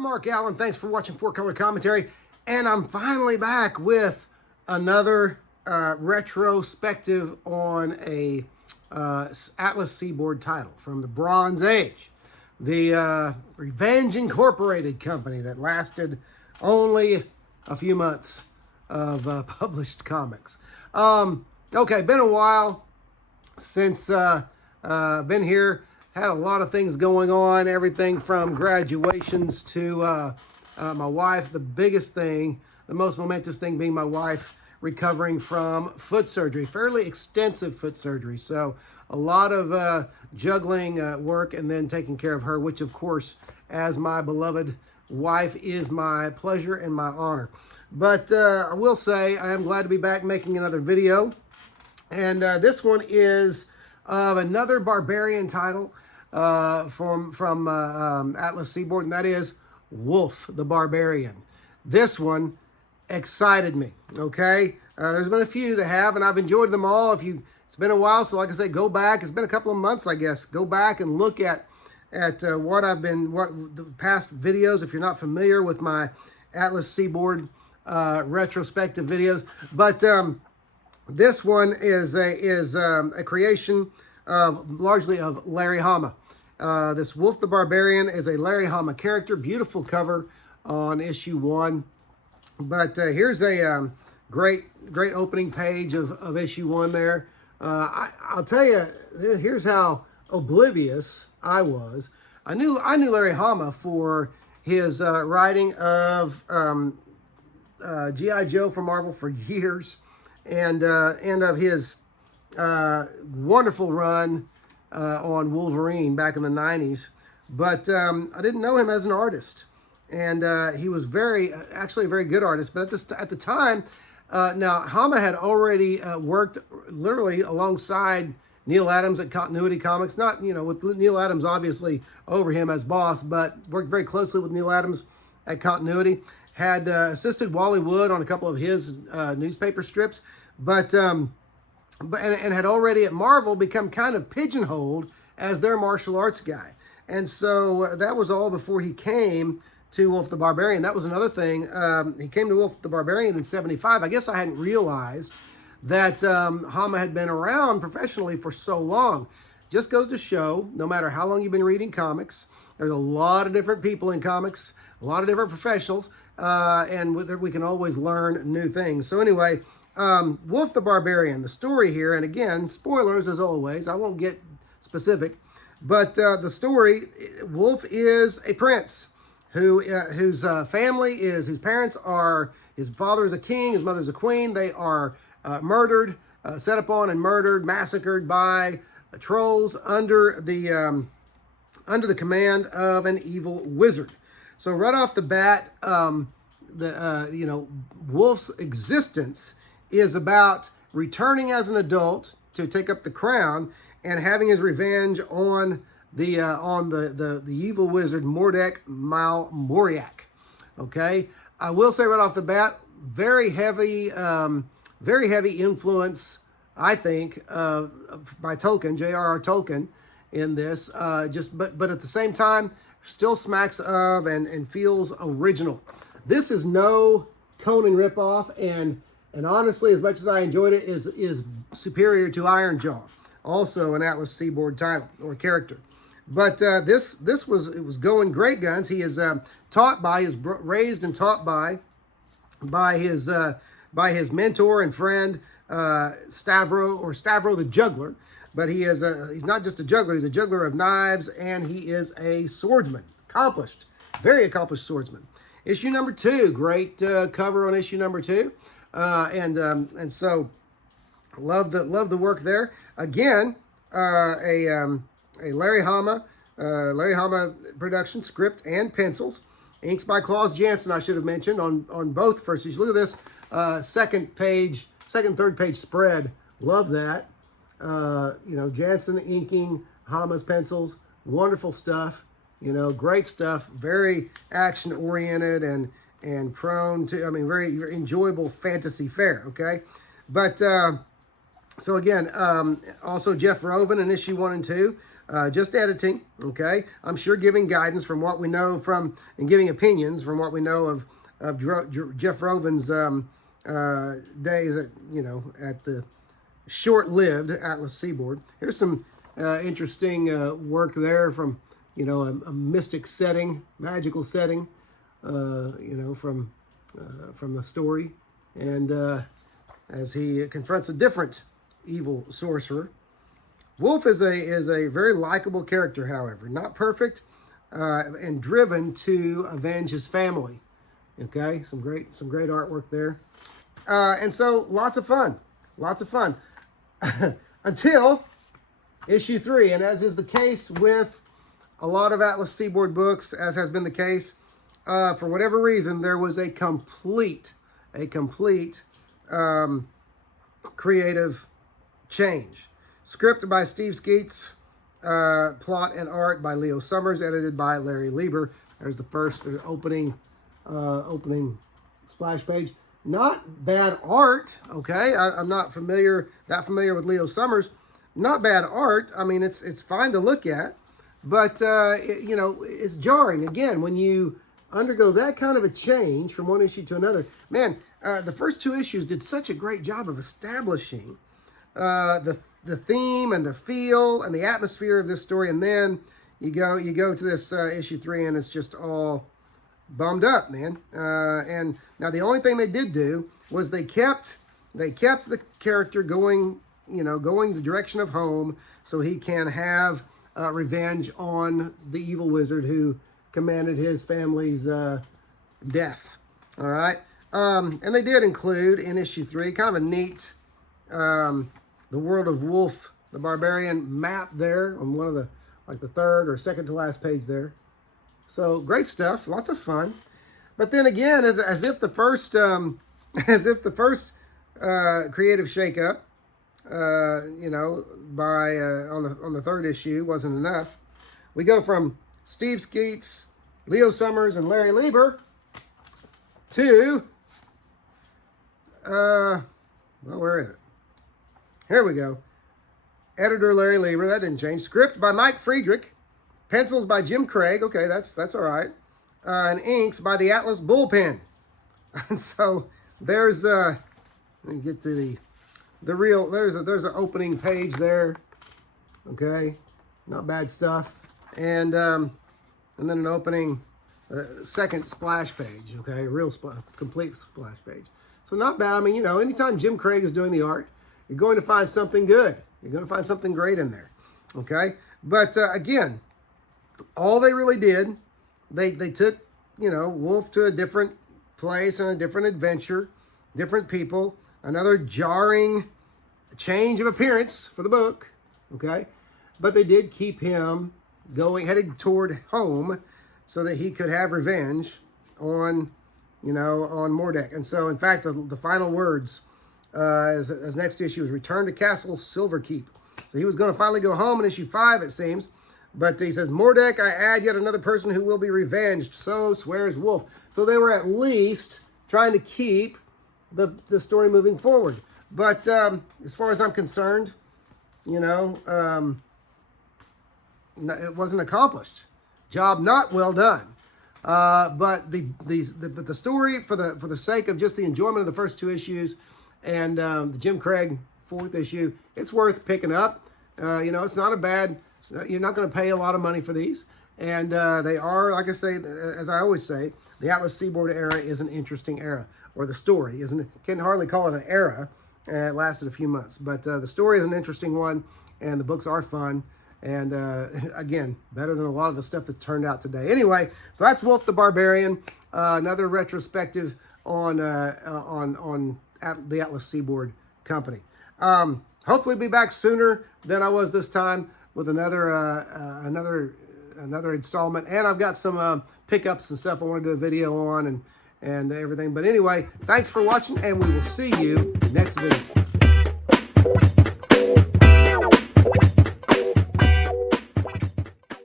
I'm Mark Allen. Thanks for watching 4-Color Commentary. And I'm finally back with another retrospective on a Atlas Seaboard title from the Bronze Age. The Revenge Incorporated company that lasted only a few months of published comics. Okay, been a while since been here. Had a lot of things going on, everything from graduations to my wife. The biggest thing, the most momentous thing being my wife recovering from foot surgery, fairly extensive foot surgery. So a lot of juggling work and then taking care of her, which of course, as my beloved wife, is my pleasure and my honor. But I will say I am glad to be back making another video. And this one is another Barbarian title from Atlas Seaboard, and that is WULF the Barbarian. This one excited me, okay? There's been a few that have, and I've enjoyed them all. It's been a while, so like I say, go back. It's been a couple of months, I guess. Go back and look at what the past videos, if you're not familiar with my Atlas Seaboard retrospective videos. But this one is a creation largely of Larry Hama. This WULF the Barbarian is a Larry Hama character. Beautiful cover on issue 1. But here's a great opening page of issue 1 there. I'll tell you, here's how oblivious I was. I knew Larry Hama for his writing of G.I. Joe for Marvel for years, and of his wonderful run on Wolverine back in the 90s. But I didn't know him as an artist. And he was actually a very good artist. But at the time, now Hama had already worked literally alongside Neil Adams at Continuity Comics. Not, with Neil Adams obviously over him as boss, but worked very closely with Neil Adams at Continuity. Had assisted Wally Wood on a couple of his newspaper strips, but had already at Marvel become kind of pigeonholed as their martial arts guy. And so that was all before he came to WULF the Barbarian. That was another thing. He came to WULF the Barbarian in '75. I guess I hadn't realized that Hama had been around professionally for so long. Just goes to show, no matter how long you've been reading comics, there's a lot of different people in comics, a lot of different professionals, and we can always learn new things. So anyway, WULF the Barbarian, the story here, and again, spoilers as always, I won't get specific, but the story, WULF is a prince whose parents are, his father is a king, his mother is a queen. They are murdered, set upon and murdered, massacred by trolls under the command of an evil wizard. So right off the bat, WULF's existence is about returning as an adult to take up the crown and having his revenge on the evil wizard Mordek Malmoriak. Okay, I will say right off the bat, very heavy influence, I think, by Tolkien, J.R.R. Tolkien, in this. But at the same time, still smacks of and feels original. This is no Conan ripoff, and honestly, as much as I enjoyed it, is superior to Ironjaw, also an Atlas Seaboard title or character. But this was going great guns. He is raised and taught by his mentor and friend Stavro the Juggler. But he's not just a juggler; he's a juggler of knives, and he is a swordsman, very accomplished swordsman. Issue number 2, great cover on issue number 2, and so love the work there. Again, a Larry Hama production, script and pencils. Inks by Klaus Janson, I should have mentioned, on both first issues. Look at this second, third page spread. Love that. Janson inking Hama's pencils. Wonderful stuff. Great stuff. Very action oriented and prone to, very enjoyable fantasy fare. Okay, but so again, also Jeff Roven in issue 1 and 2. just editing, okay? I'm sure giving guidance from what we know from, and giving opinions from what we know of Jeff Roven's days at, at the short-lived Atlas Seaboard. Here's some interesting work there from, a mystic setting, magical setting, from the story. And as he confronts a different evil sorcerer. WULF is a very likable character, however, not perfect, and driven to avenge his family. Okay, some great artwork there, and so lots of fun, until issue 3. And as is the case with a lot of Atlas Seaboard books, as has been the case, for whatever reason, there was a complete creative change. Script by Steve Skeets, plot and art by Leo Summers, edited by Larry Lieber. There's the first opening splash page. Not bad art, okay? I'm not that familiar with Leo Summers. Not bad art. I mean, it's fine to look at, but it's jarring again when you undergo that kind of a change from one issue to another. Man, the first 2 issues did such a great job of establishing the theme and the feel and the atmosphere of this story, and then you go to this issue 3 and it's just all bummed up, man. And now the only thing they did do was they kept the character going the direction of home, so he can have revenge on the evil wizard who commanded his family's death. All right. And they did include in issue 3 kind of a neat the world of WULF, the Barbarian map there on one of the, like the third or second to last page there. So great stuff, lots of fun. But then again, as if the first creative shakeup, on the third issue wasn't enough, we go from Steve Skeets, Leo Summers, and Larry Lieber to where is it? Here we go. Editor Larry Lieber, that didn't change. Script by Mike Friedrich. Pencils by Jim Craig. Okay, that's all right. And inks by the Atlas Bullpen. So there's let me get to the real. There's an opening page there. Okay, not bad stuff. And then an opening second splash page. Okay, complete splash page. So not bad. I mean, anytime Jim Craig is doing the art, you're going to find something good. You're going to find something great in there. Okay? But again, all they really did, they took, WULF to a different place and a different adventure, different people, another jarring change of appearance for the book. Okay? But they did keep him headed toward home so that he could have revenge on Mordek. And so, in fact, the final words as next issue is Return to Castle Silverkeep. So he was going to finally go home in issue 5, it seems. But he says, Mordek, I add yet another person who will be revenged. So swears WULF. So they were at least trying to keep the story moving forward. But as far as I'm concerned, it wasn't accomplished. Job not well done. But the story, for the sake of just the enjoyment of the first 2 issues, and the Jim Craig 4th issue, it's worth picking up. It's not a bad. You're not going to pay a lot of money for these, and they are, like I say, as I always say, the Atlas Seaboard era is an interesting era, or the story isn't. Can hardly call it an era. It lasted a few months, but the story is an interesting one, and the books are fun. And again, better than a lot of the stuff that's turned out today. Anyway, so that's WULF the Barbarian, another retrospective on the Atlas Seaboard Company. Hopefully, be back sooner than I was this time with another installment. And I've got some pickups and stuff I want to do a video on and everything. But anyway, thanks for watching, and we will see you next video.